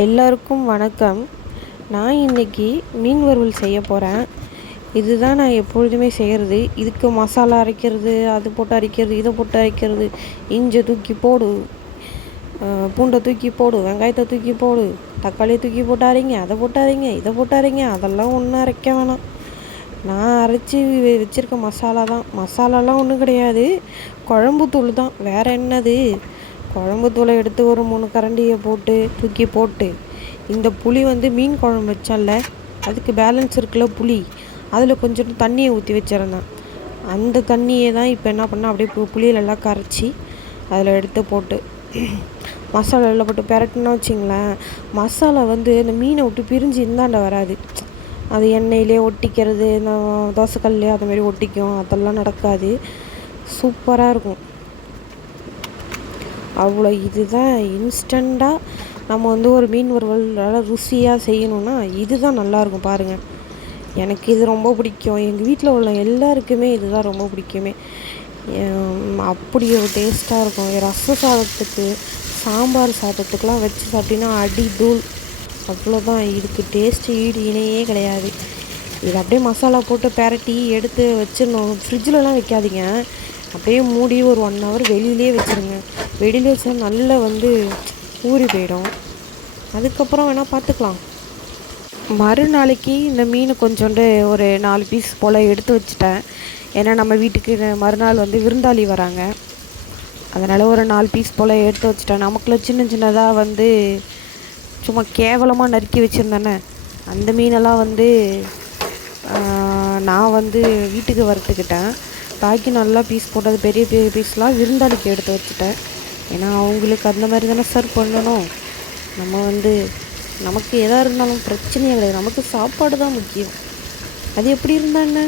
எல்லாருக்கும் வணக்கம். நான் இன்றைக்கி மீன் வறுவல் செய்ய போகிறேன். இதுதான் நான் எப்பொழுதுமே செய்கிறது. இதுக்கு மசாலா அரைக்கிறது, அது போட்டு அரைக்கிறது, இதை போட்டு அரைக்கிறது, இஞ்சி தூக்கி போடு, பூண்டை தூக்கி போடு, வெங்காயத்தை தூக்கி போடு, தக்காளியை தூக்கி போட்டு அரைங்க, அதை போட்டு அரைங்க, இதை போட்டு அரைங்க, அதெல்லாம் ஒன்றும் அரைக்க வேணாம். நான் அரைச்சி வச்சுருக்க மசாலா தான். மசாலாலாம் ஒன்றும் கிடையாது, குழம்பு தூள் தான். வேறு என்னது? குழம்பு தூளை எடுத்து ஒரு 3 கரண்டியை போட்டு தூக்கி போட்டு, இந்த புளி மீன் குழம்பு வச்சால அதுக்கு பேலன்ஸ் இருக்குல்ல புளி, அதில் கொஞ்சம் தண்ணியை ஊற்றி வச்சிருந்தேன். அந்த தண்ணியை தான் இப்போ என்ன பண்ணேன், அப்படியே புளியிலெல்லாம் கரைச்சி அதில் எடுத்து போட்டு மசாலாவில் போட்டு பெரட்டுனா வச்சிங்களேன், மசாலா இந்த மீனை விட்டு பிரிஞ்சு இந்தாண்ட வராது. அது எண்ணெயிலே ஒட்டிக்கிறது, இந்த தோசைக்கல்லே அதுமாரி ஒட்டிக்கும், அதெல்லாம் நடக்காது. சூப்பராக இருக்கும். அவ்வளோ இதுதான் இன்ஸ்டண்ட்டாக நம்ம ஒரு மீன் வறுவல் நல்லா ருசியாக செய்யணுன்னா இதுதான் நல்லாயிருக்கும் பாருங்கள். எனக்கு இது ரொம்ப பிடிக்கும். எங்கள் வீட்டில் உள்ள எல்லாருக்குமே இதுதான் ரொம்ப பிடிக்குமே. அப்படி ஒரு டேஸ்ட்டாக இருக்கும். ரச சாதத்துக்கு, சாம்பார் சாதத்துக்கெலாம் வச்சு சாப்பிட்டிங்கன்னா அடி தூள். அவ்வளோதான். இதுக்கு டேஸ்ட்டு ஈடு இணையே கிடையாது. இது அப்படியே மசாலா போட்டு பெரட்டி எடுத்து வச்சிடணும். ஃப்ரிட்ஜிலலாம் வைக்காதீங்க. அப்படியே மூடி ஒரு 1 ஹவர் வெளியிலே வச்சுருங்க. வெளியில் வச்சா நல்லா ஊறி போயிடும். அதுக்கப்புறம் வேணால் பார்த்துக்கலாம். மறுநாளைக்கு இந்த மீன் கொஞ்சோண்டு ஒரு 4 பீஸ் போல் எடுத்து வச்சுட்டேன். ஏன்னா நம்ம வீட்டுக்கு மறுநாள் விருந்தாளி வராங்க. அதனால் ஒரு 4 பீஸ் போல் எடுத்து வச்சுட்டேன். நமக்குள்ள சின்ன சின்னதாக சும்மா கேவலமாக நறுக்கி வச்சுருந்தேனே, அந்த மீனெல்லாம் நான் வீட்டுக்கு வறுத்துக்கிட்டேன். பாக்கி நல்லா பீஸ் போட்டது பெரிய பெரிய பீஸ்லாம் விருந்தாளிக்கு எடுத்து வச்சுட்டேன். ஏன்னா அவங்களுக்கு அந்த மாதிரி தானே சர்வ் பண்ணணும். நம்ம நமக்கு எதாக இருந்தாலும் பிரச்சனையே கிடையாது. நமக்கு சாப்பாடு தான் முக்கியம். அது எப்படி இருந்தா என்ன?